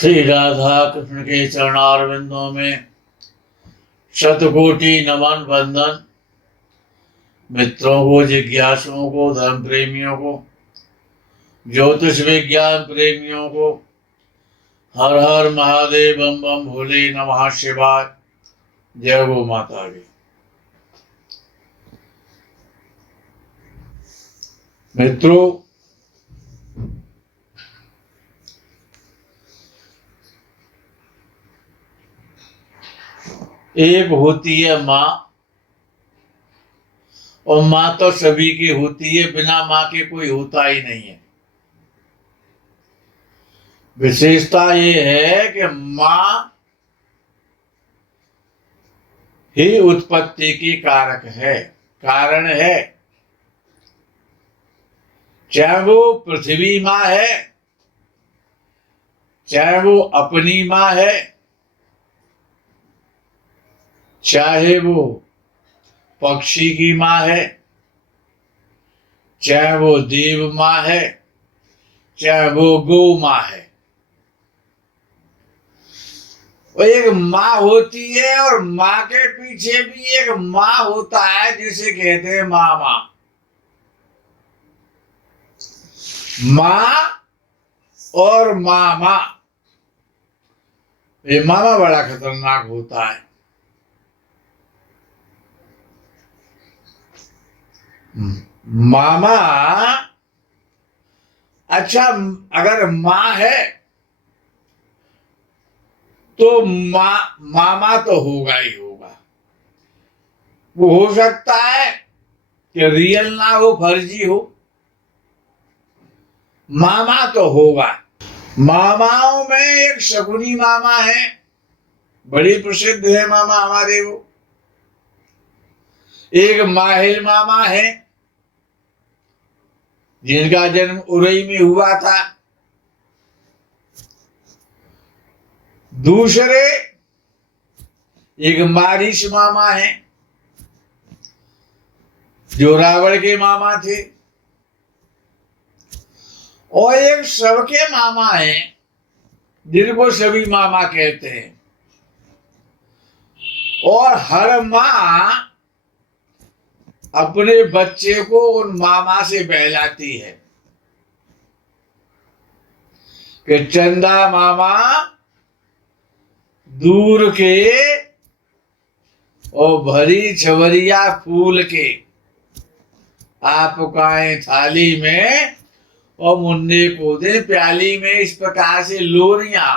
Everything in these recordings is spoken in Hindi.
श्री राधा कृष्ण के चरणारविंदों में शतकोटि नमन बंदन। मित्रों को, जिज्ञासुओं को, धर्म प्रेमियों को, ज्योतिष विज्ञान प्रेमियों को हर हर महादेव, बम बम भोले, नमः शिवाय। जय गो माता की। मित्रों, एक होती है माँ, और माँ तो सभी की होती है, बिना माँ के कोई होता ही नहीं है। विशेषता ये है कि माँ ही उत्पत्ति की कारक है, कारण है। चाहे वो पृथ्वी माँ है, चाहे वो अपनी माँ है, चाहे वो पक्षी की माँ है, चाहे वो देव माँ है, चाहे वो गौ माँ है। वो एक माँ होती है, और माँ के पीछे भी एक माँ होता है जिसे कहते हैं मामा। माँ और मामा, ये मामा बड़ा खतरनाक होता है। मामा, अच्छा, अगर माँ है तो मामा तो होगा ही होगा। वो हो सकता है कि रियल ना हो, फर्जी हो, मामा तो होगा। मामाओं में एक शकुनी मामा है, बड़ी प्रसिद्ध है मामा हमारे वो। एक माहिल मामा है, जिनका जन्म उरई में हुआ था। दूसरे एक मारीच मामा है, जो रावण के मामा थे। और एक सबके मामा है, जिनको सभी मामा कहते हैं। और हर माँ अपने बच्चे को उन मामा से बहलाती है कि चंदा मामा दूर के और भरी छवरिया फूल के, आप पकाएं थाली में और मुन्ने को दे प्याली में। इस प्रकार से लोरियां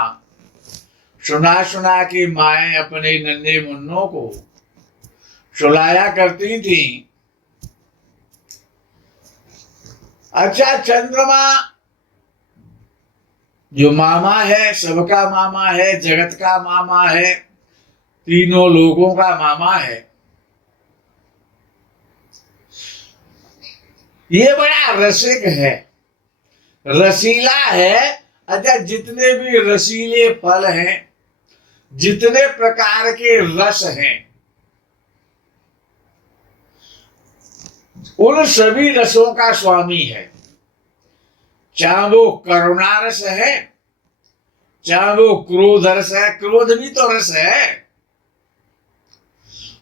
सुना सुना के माएं अपने नन्हे मुन्नों को सुलाया करती थी। अच्छा, चंद्रमा जो मामा है, सबका मामा है, जगत का मामा है, तीनों लोगों का मामा है। ये बड़ा रसिक है, रसीला है। अच्छा, जितने भी रसीले फल हैं, जितने प्रकार के रस हैं, उन सभी रसों का स्वामी है। चाहे वो करुणा रस है, चाहे वो क्रोध रस है। क्रोध भी तो रस है,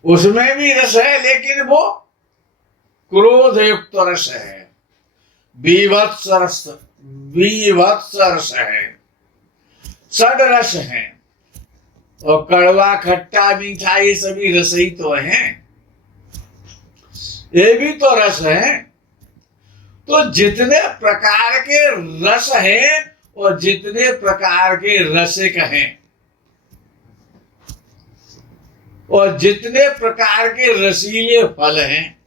उसमें भी रस है, लेकिन वो क्रोध युक्त रस है, बीभत्स रस, बीभत्स रस है, षड रस है। और कड़वा, खट्टा, मीठा, ये सभी रस ही तो हैं, ये भी तो रस है। तो जितने प्रकार के रस हैं और जितने प्रकार के रसिक हैं और जितने प्रकार के रसीले फल हैं,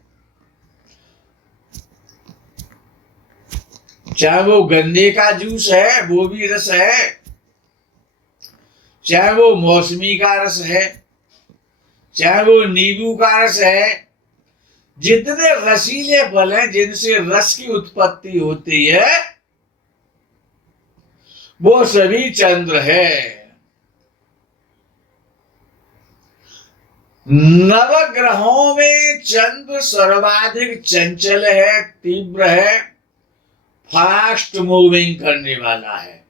चाहे वो गन्ने का जूस है, वो भी रस है, चाहे वो मौसमी का रस है, चाहे वो नींबू का रस है। जितने रसीले फल हैं, जिनसे रस की उत्पत्ति होती है, वो सभी चंद्र है। नवग्रहों में चंद्र सर्वाधिक चंचल है, तीव्र है, फास्ट मूविंग करने वाला है।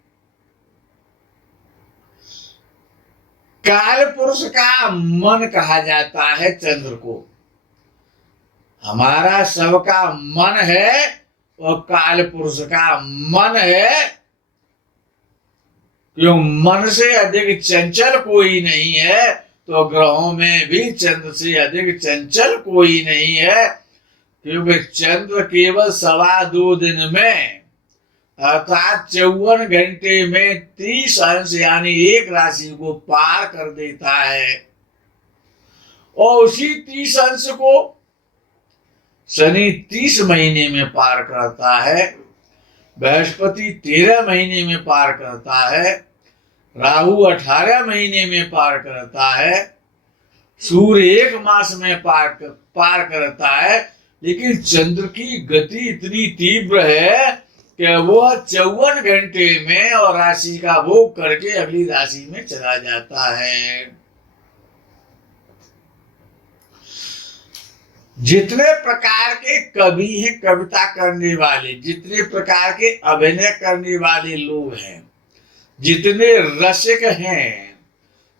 काल पुरुष का मन कहा जाता है चंद्र को। हमारा सबका मन है और काल पुरुष का मन है। क्यों? मन से अधिक चंचल कोई नहीं है, तो ग्रहों में भी चंद्र से अधिक चंचल कोई नहीं है। क्योंकि चंद्र केवल 2.25 दिन में अर्थात 54 घंटे में 30 अंश यानी एक राशि को पार कर देता है। और उसी 30 अंश को शनि 30 महीने में पार करता है, बृहस्पति 13 महीने में पार करता है, राहु 18 महीने में पार करता है, सूर्य 1 मास में पार करता है। लेकिन चंद्र की गति इतनी तीव्र है कि वह 54 घंटे में और राशि का भोग करके अगली राशि में चला जाता है। जितने प्रकार के कवि हैं, कविता करने वाले, जितने प्रकार के अभिनय करने वाले लोग हैं, जितने रसिक हैं,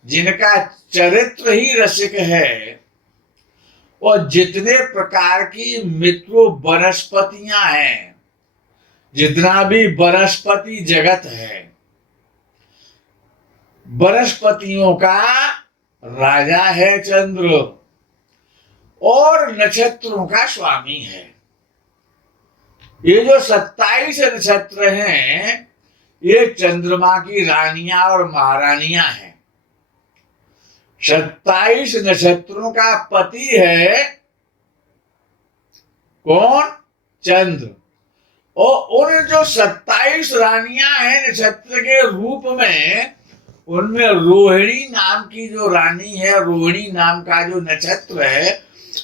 जिनका चरित्र ही रसिक है, और जितने प्रकार की मित्रों वनस्पतियां हैं, जितना भी वनस्पति जगत है, वनस्पतियों का राजा है चंद्र और नक्षत्रों का स्वामी है। ये जो 27 नक्षत्र हैं, ये चंद्रमा की रानियां और महारानियां हैं। 27 नक्षत्रों का पति है कौन? चंद्र। और उन जो 27 रानियां हैं नक्षत्र के रूप में, उनमें रोहिणी नाम की जो रानी है, रोहिणी नाम का जो नक्षत्र है,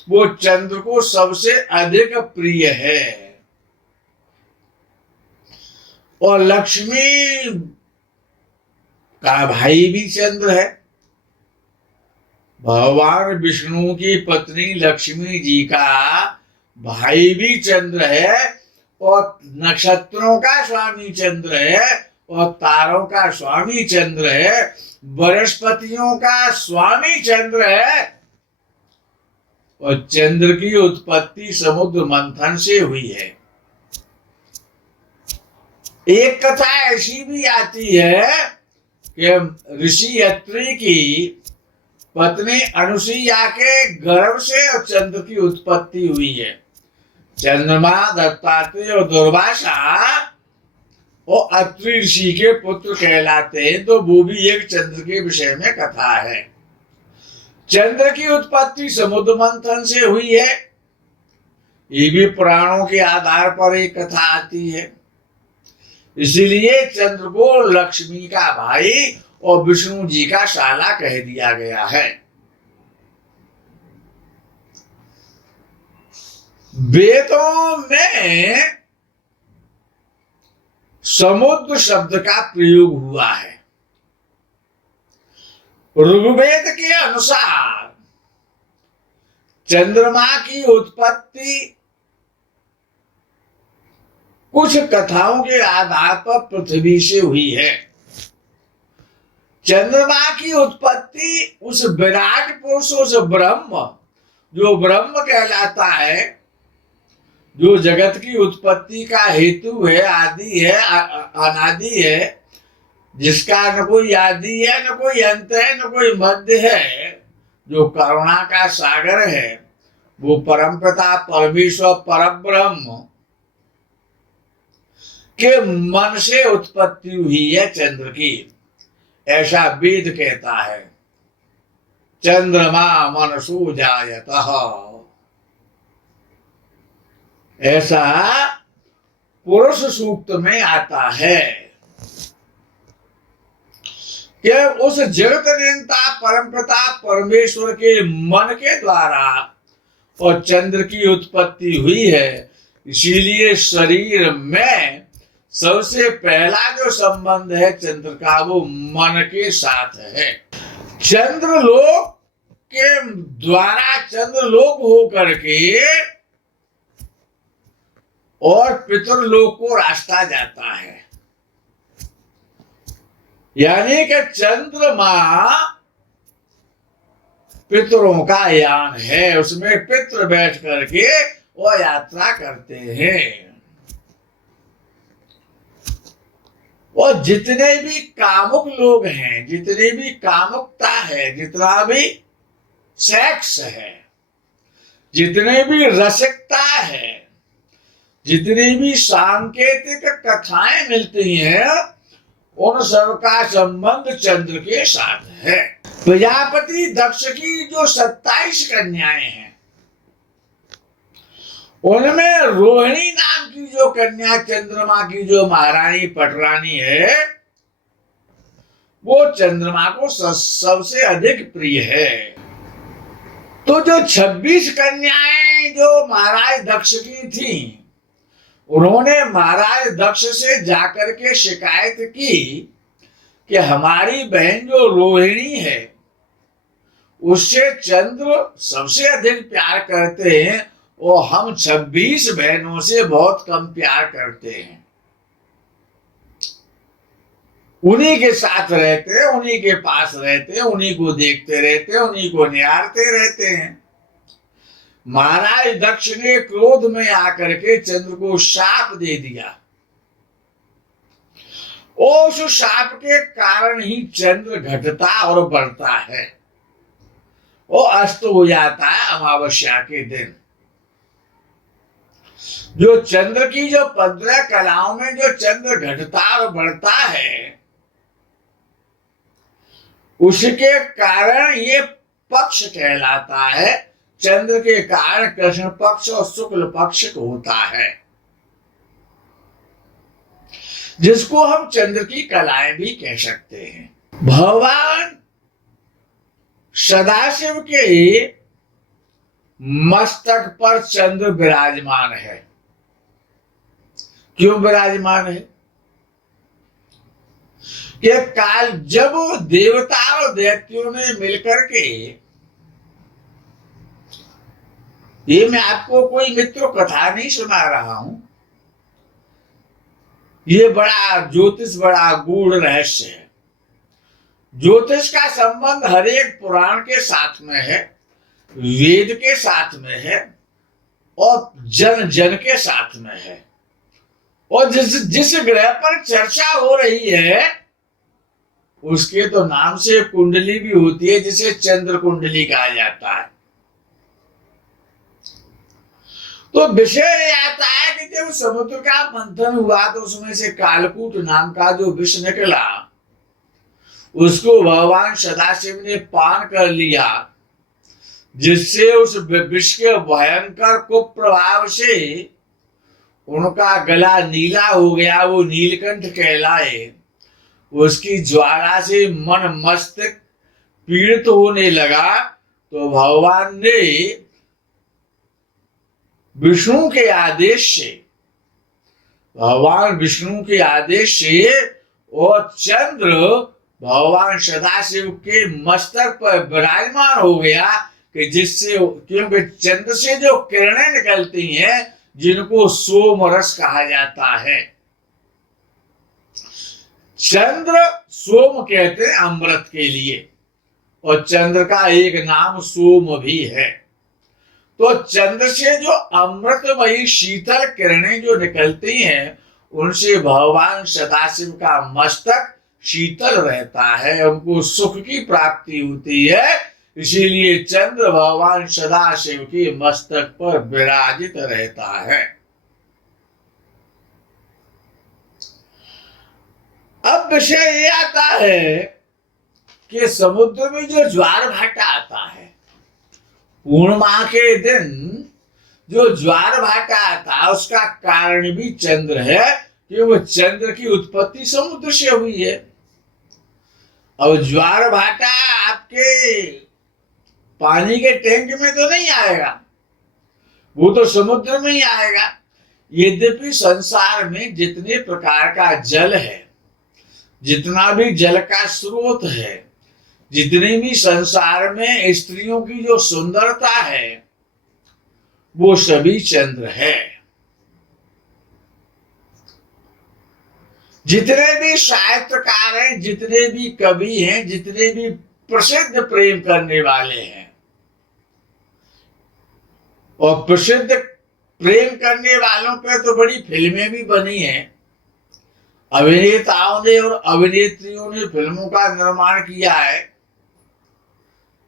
वो चंद्र को सबसे अधिक प्रिय है। और लक्ष्मी का भाई भी चंद्र है। भगवान विष्णु की पत्नी लक्ष्मी जी का भाई भी चंद्र है, और नक्षत्रों का स्वामी चंद्र है, और तारों का स्वामी चंद्र है, वनस्पतियों का स्वामी चंद्र है। और चंद्र की उत्पत्ति समुद्र मंथन से हुई है। एक कथा ऐसी भी आती है कि ऋषि अत्रि की पत्नी अनुसुईया के गर्भ से और चंद्र की उत्पत्ति हुई है। चंद्रमा, दत्तात्रेय और दुर्वासा और अत्रि ऋषि के पुत्र कहलाते हैं, तो वो भी एक चंद्र के विषय में कथा है। चंद्र की उत्पत्ति समुद्र मंथन से हुई है। ये भी पुराणों के आधार पर एक कथा आती है। इसीलिए चंद्र को लक्ष्मी का भाई और विष्णु जी का साला कह दिया गया है। वेदों में समुद्र शब्द का प्रयोग हुआ है। ऋग्वेद के अनुसार चंद्रमा की उत्पत्ति कुछ कथाओं के आधार पर पृथ्वी से हुई है। चंद्रमा की उत्पत्ति उस विराट पुरुष, उस ब्रह्म, जो ब्रह्म कहलाता है, जो जगत की उत्पत्ति का हेतु है, आदि है, अनादि है, जिसका न कोई आदि है, न कोई अंत है, न कोई मध्य है, जो करुणा का सागर है, वो परमपिता परमेश्वर परब्रह्म के मन से उत्पत्ति हुई है चंद्र की, ऐसा वेद कहता है। चंद्रमा मनसो जायतः, ऐसा पुरुष सूक्त में आता है कि उस जगत नियंता परमपिता परमेश्वर के मन के द्वारा और चंद्र की उत्पत्ति हुई है। इसीलिए शरीर में सबसे पहला जो संबंध है चंद्र का, वो मन के साथ है। चंद्रलोक के द्वारा चंद्रलोक होकर के और पितरलोक को रास्ता जाता है। यानी कि चंद्रमा पितरों का यान है, उसमें पितर बैठ करके वो यात्रा करते हैं। और जितने भी कामुक लोग हैं, जितने भी कामुकता है, जितना भी सेक्स है, जितने भी रसिकता है, जितनी भी सांकेतिक कथाएं मिलती हैं, उन सबका संबंध चंद्र के साथ है। प्रजापति दक्ष की जो 27 कन्याएं हैं, उनमें रोहिणी नाम की जो कन्या चंद्रमा की जो महारानी पटरानी है, वो चंद्रमा को सबसे अधिक प्रिय है। तो जो 26 कन्याएं जो महाराज दक्ष की थी, उन्होंने महाराज दक्ष से जाकर के शिकायत की कि हमारी बहन जो रोहिणी है, उससे चंद्र सबसे अधिक प्यार करते हैं और हम 26 बहनों से बहुत कम प्यार करते हैं। उन्हीं के साथ रहते हैं, उन्हीं के पास रहते हैं, उन्हीं को देखते रहते हैं, उन्हीं को निहारते रहते हैं। महाराज दक्ष ने क्रोध में आकर के चंद्र को शाप दे दिया। उस शाप के कारण ही चंद्र घटता और बढ़ता है, वो अस्त हो जाता है अमावस्या के दिन। जो चंद्र की जो 15 कलाओं में जो चंद्र घटता और बढ़ता है, उसके कारण ये पक्ष कहलाता है। चंद्र के कारण कृष्ण पक्ष और शुक्ल पक्ष होता है, जिसको हम चंद्र की कलाएं भी कह सकते हैं। भगवान सदाशिव के मस्तक पर चंद्र विराजमान है। क्यों विराजमान है? कि काल जब देवता और दैत्यों ने मिलकर के, ये मैं आपको कोई मित्र कथा नहीं सुना रहा हूं, ये बड़ा ज्योतिष बड़ा गूढ़ रहस्य है। ज्योतिष का संबंध हर एक पुराण के साथ में है, वेद के साथ में है और जन जन के साथ में है। और जिस ग्रह पर चर्चा हो रही है, उसके तो नाम से कुंडली भी होती है, जिसे चंद्र कुंडली कहा जाता है। तो विषय आता है कि जब समुद्र का मंथन हुआ तो उसमें से कालकूट नाम का जो विष निकला, उसको भगवान सदाशिव ने पान कर लिया, जिससे उस विष के भयंकर कुप्रभाव से उनका गला नीला हो गया, वो नीलकंठ कहलाए। उसकी ज्वाला से मन मस्तिष्क पीड़ित होने लगा, तो भगवान ने विष्णु के आदेश से, भगवान विष्णु के आदेश से और चंद्र भगवान सदाशिव के मस्तक पर विराजमान हो गया, कि जिससे, क्योंकि चंद्र से जो किरणें निकलती हैं, जिनको सोम रस कहा जाता है। चंद्र सोम कहते हैं अमृत के लिए, और चंद्र का एक नाम सोम भी है। तो चंद्र से जो अमृतमयी शीतल किरणें जो निकलती हैं, उनसे भगवान सदाशिव का मस्तक शीतल रहता है, उनको सुख की प्राप्ति होती है। इसीलिए चंद्र भगवान सदाशिव के मस्तक पर विराजित रहता है। अब विषय ये आता है कि समुद्र में जो ज्वार भाटा आता है, पूर्णिमा के दिन जो ज्वार भाटा आता है, उसका कारण भी चंद्र है, क्योंकि चंद्र की उत्पत्ति समुद्र से हुई है। अब ज्वार भाटा आपके पानी के टैंक में तो नहीं आएगा, वो तो समुद्र में ही आएगा। यद्यपि संसार में जितने प्रकार का जल है, जितना भी जल का स्रोत है, जितनी भी संसार में स्त्रियों की जो सुंदरता है, वो सभी चंद्र है। जितने भी साहित्यकार हैं, जितने भी कवि हैं, जितने भी प्रसिद्ध प्रेम करने वाले हैं, और प्रसिद्ध प्रेम करने वालों पे तो बड़ी फिल्में भी बनी हैं। अभिनेताओं ने और अभिनेत्रियों ने फिल्मों का निर्माण किया है।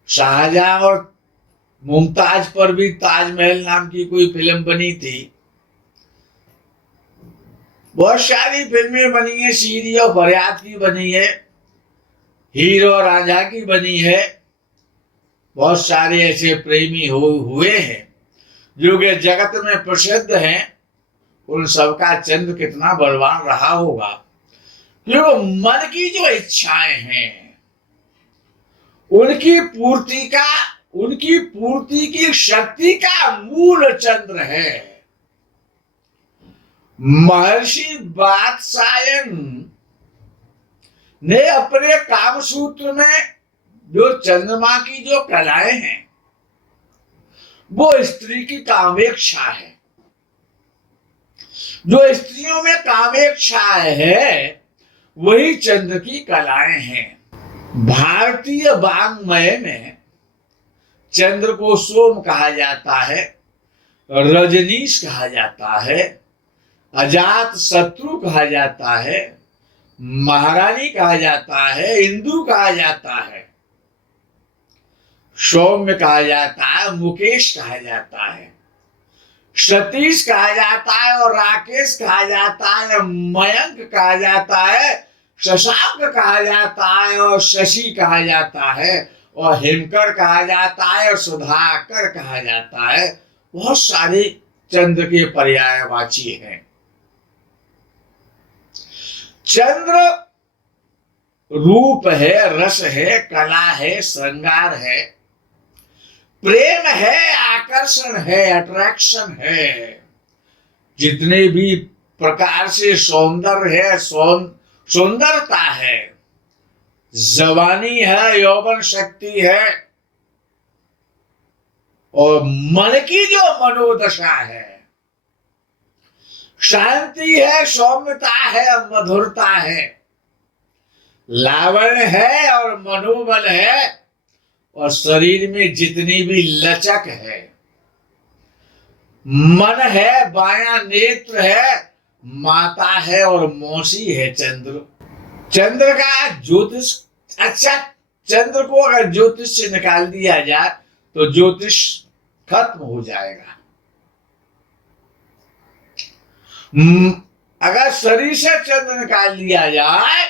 शाहजहां और मुमताज पर भी ताजमहल नाम की कोई फिल्म बनी थी। बहुत सारी फिल्में बनी है। शीरी और फरियाद की बनी है, हीर और रांझा की बनी है। बहुत सारे ऐसे प्रेमी हुए हैं जो कि जगत में प्रसिद्ध हैं। उन सबका चंद्र कितना बलवान रहा होगा, क्योंकि मन की जो इच्छाएं हैं उनकी पूर्ति की शक्ति का मूल चंद्र है। महर्षि वात्सायन ने अपने कामसूत्र में जो चंद्रमा की जो कलाएं हैं वो स्त्री की कामेक्षा है। जो स्त्रियों में कामेक्षा है वही चंद्र की कलाएं हैं। भारतीय वाङ्मय में चंद्र को सोम कहा जाता है, रजनीश कहा जाता है, अजात शत्रु कहा जाता है, महारानी कहा जाता है, इंदु कहा जाता है, सौम्य कहा जाता है, मुकेश कहा जाता है, सतीश कहा जाता है और राकेश कहा जाता है, मयंक कहा जाता है, शशांक कहा जाता है और शशि कहा जाता है और हिमकर कहा जाता है और सुधाकर कहा जाता है। बहुत सारे चंद्र के पर्यायवाची हैं। चंद्र रूप है, रस है, कला है, श्रृंगार है, प्रेम है, आकर्षण है, अट्रैक्शन है। जितने भी प्रकार से सौंदर्य है, सुंदरता है, जवानी है, यौवन शक्ति है और मन की जो मनोदशा है, शांति है, सौम्यता है, मधुरता है, लावण्य है और मनोबल है और शरीर में जितनी भी लचक है, मन है, बायां नेत्र है, माता है और मौसी है। चंद्र का ज्योतिष, अच्छा, चंद्र को अगर ज्योतिष से निकाल दिया जाए तो ज्योतिष खत्म हो जाएगा। अगर शरीर से चंद्र निकाल दिया जाए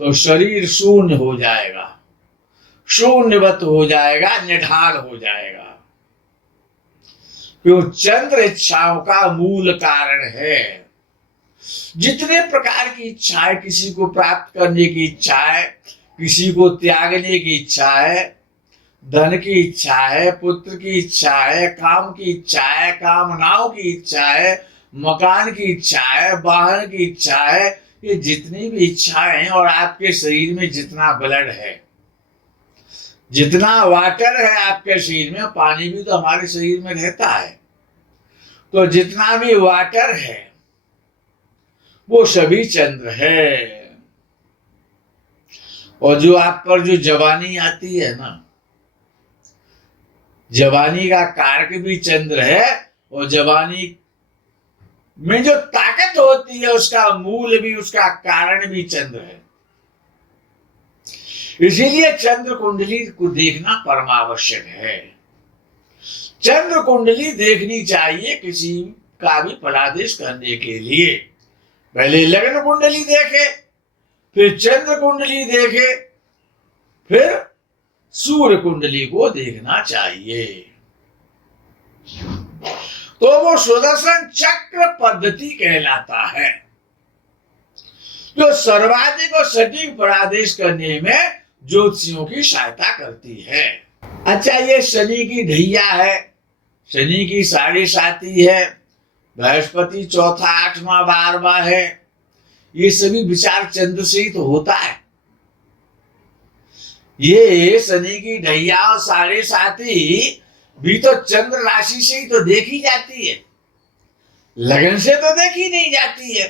तो शरीर शून्य हो जाएगा, शून्यवत हो जाएगा, निढाल हो जाएगा। क्यों? चंद्र इच्छाओं का मूल कारण है। जितने प्रकार की इच्छाएं, किसी को प्राप्त करने की इच्छा है, किसी को त्यागने की इच्छा है, धन की इच्छा है, पुत्र की इच्छा है, काम की इच्छा है, कामनाओं की इच्छा है, मकान की इच्छा है, वाहन की इच्छा है, ये जितनी भी इच्छाएं हैं और आपके शरीर में जितना ब्लड है, जितना वाटर है आपके शरीर में, पानी भी तो हमारे शरीर में रहता है, तो जितना भी वाटर है वो सभी चंद्र है। और जो आप पर जो जवानी आती है ना, जवानी का कारक भी चंद्र है और जवानी में जो ताकत होती है उसका मूल भी, उसका कारण भी चंद्र है। इसीलिए चंद्र कुंडली को देखना परमावश्यक है। चंद्र कुंडली देखनी चाहिए किसी का भी फलादेश करने के लिए। पहले लग्न कुंडली देखे, फिर चंद्र कुंडली देखे, फिर सूर्य कुंडली को देखना चाहिए। तो वो सुदर्शन चक्र पद्धति कहलाता है, जो सर्वाधिक और सटीक फलादेश करने में ज्योतिषियों की सहायता करती है। अच्छा, ये शनि की ढैया है, शनि की 7.5 है, बृहस्पति चौथा, 8वां, 12वां है। ये सभी विचार चंद्र से ही तो होता है। ये शनि की ढैया और 7.5 भी तो चंद्र राशि से ही तो देखी जाती है, लगन से तो देखी नहीं जाती है।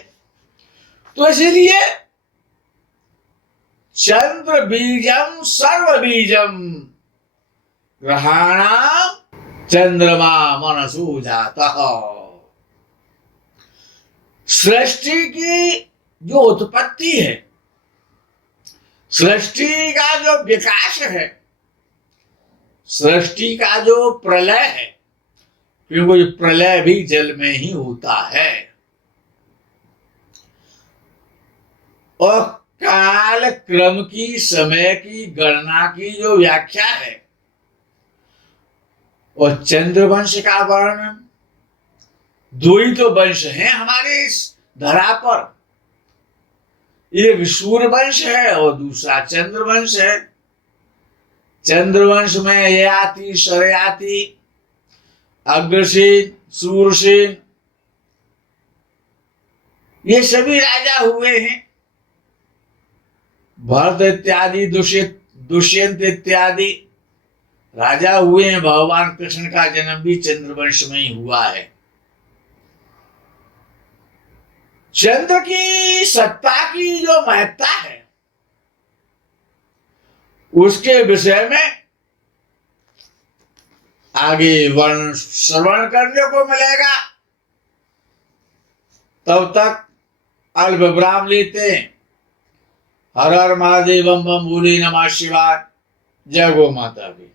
तो इसलिए चंद्र बीजम सर्व बीजम ग्रहाणाम चंद्रमा मनसु जातः। सृष्टि की जो उत्पत्ति है, सृष्टि का जो विकास है, सृष्टि का जो प्रलय है, क्योंकि प्रलय भी जल में ही होता है, और काल क्रम की, समय की गणना की जो व्याख्या है, और चंद्रवंश का वर्णन, दो ही तो वंश हैं हमारे इस धरा पर, एक सूर्यवंश है और दूसरा चंद्रवंश है। चंद्रवंश में ययाति, शरयाति, अग्रसेन, सूरसेन, ये सभी राजा हुए हैं। भरत इत्यादि, दुष्यंत इत्यादि राजा हुए हैं। भगवान कृष्ण का जन्म भी चंद्रवंश में ही हुआ है। चंद्र की सत्ता की जो महत्ता है, उसके विषय में आगे वर्ण श्रवण करने को मिलेगा। तब तक अल्प विराम लेते हैं। हर हर महादेव, बम बम भोले, नमः शिवाय। जय गौ माता की।